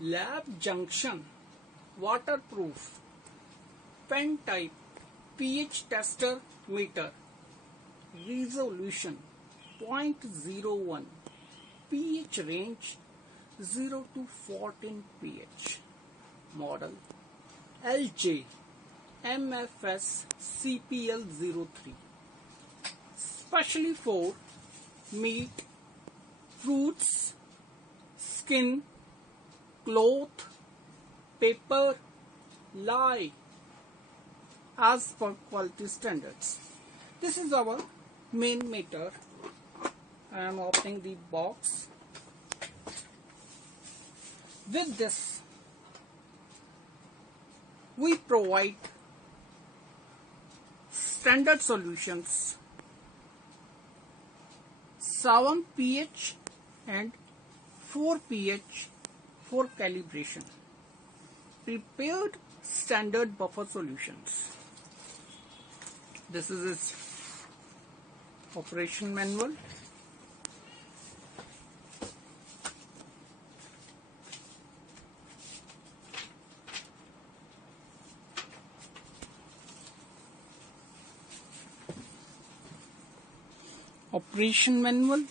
Lab Junction waterproof pen type pH tester meter, resolution 0.01, pH range 0 to 14 pH, model LJ-MFSCPL 03, specially for meat, fruits, skin, cloth, paper, lye, as per quality standards. This is our main meter. I am opening the box. With this, we provide standard solutions 7 pH and 4 pH for calibration. Prepared standard buffer solutions. This is its operation manual. Operation manual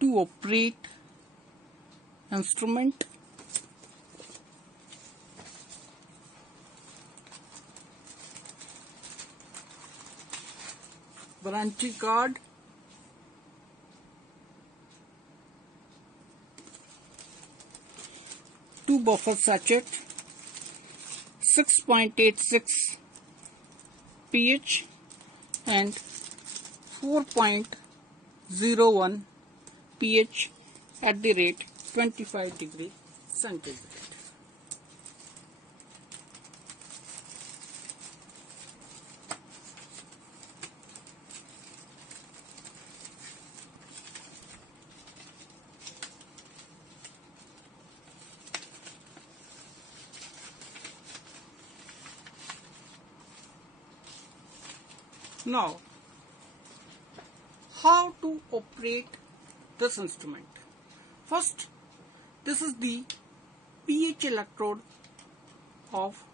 to operate instrument, warranty card, two buffer sachet, 6.86 pH and 4.01 pH at the rate 25 degree centigrade. Now, how to operate this instrument? First, this is the pH electrode of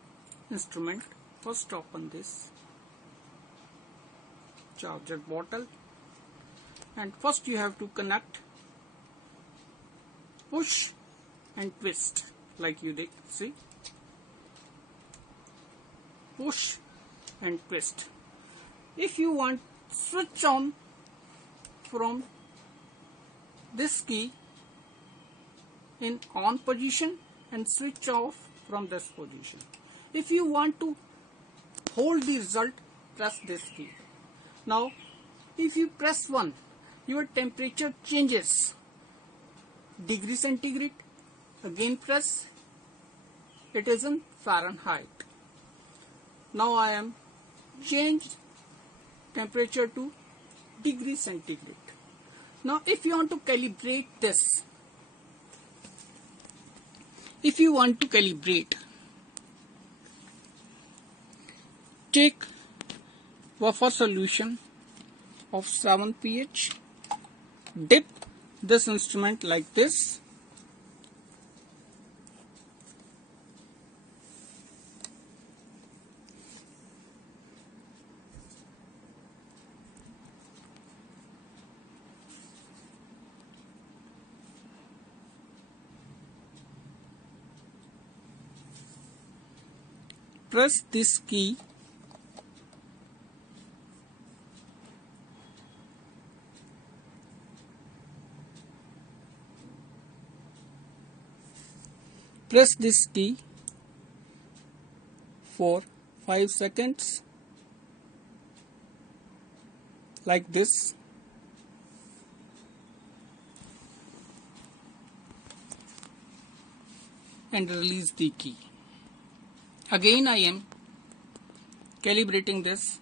instrument. First, open this charger bottle, and first you have to connect, push and twist like you did. See, push and twist. If you want, switch on from this key in on position and switch off from this position. If you want to hold the result, press this key. Now, if you press 1, your temperature changes degree centigrade. Again press, it is in Fahrenheit. Now I am changed temperature to degree centigrade. Now if you want to calibrate this, take buffer solution of 7 pH, dip this instrument like this, press this key, for 5 seconds like this, and release the key. Again I am calibrating this.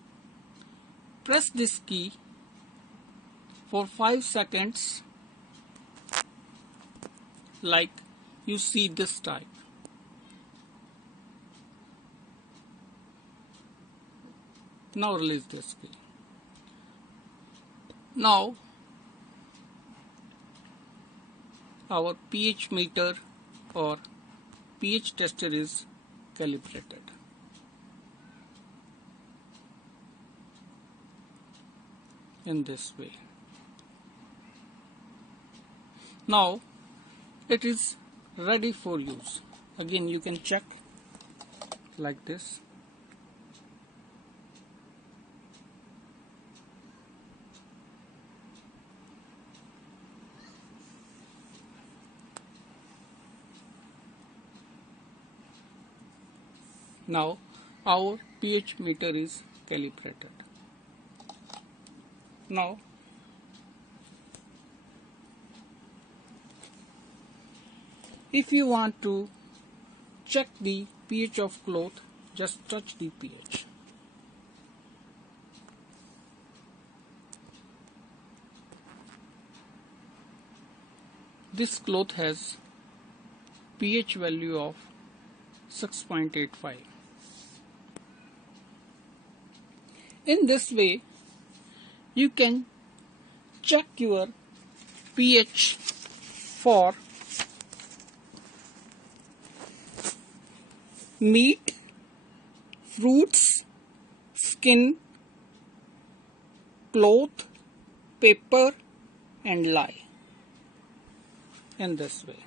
Press this key for 5 seconds like you see this type. Now release this key. Now our pH meter or pH tester is calibrated. In this way. Now it is ready for use. Again, you can check like this. Now our pH meter is calibrated. Now if you want to check the pH of cloth, just touch the pH. This cloth has pH value of 6.85. In this way, you can check your pH for meat, fruits, skin, cloth, paper and lye. In this way.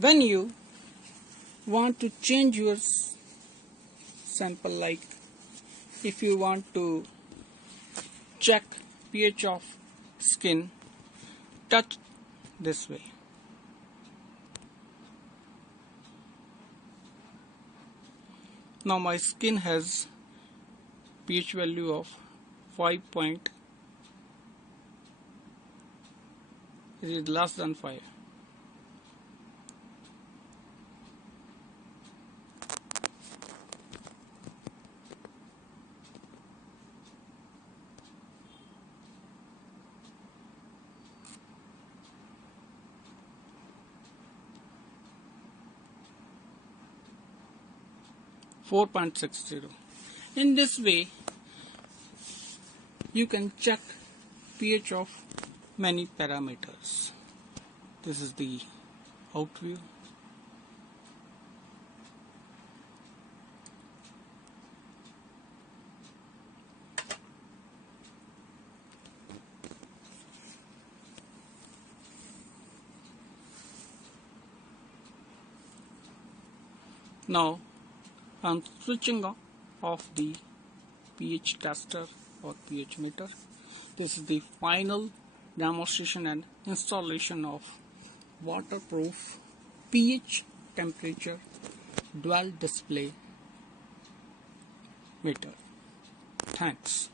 When you want to change your sample, like if you want to check pH of skin, touch this way. Now my skin has pH value of 5. It is less than 5. In this way, you can check pH of many parameters. This is the out view. Now I'm switching off the pH tester or pH meter. This is the final demonstration and installation of waterproof pH temperature dual display meter. Thanks.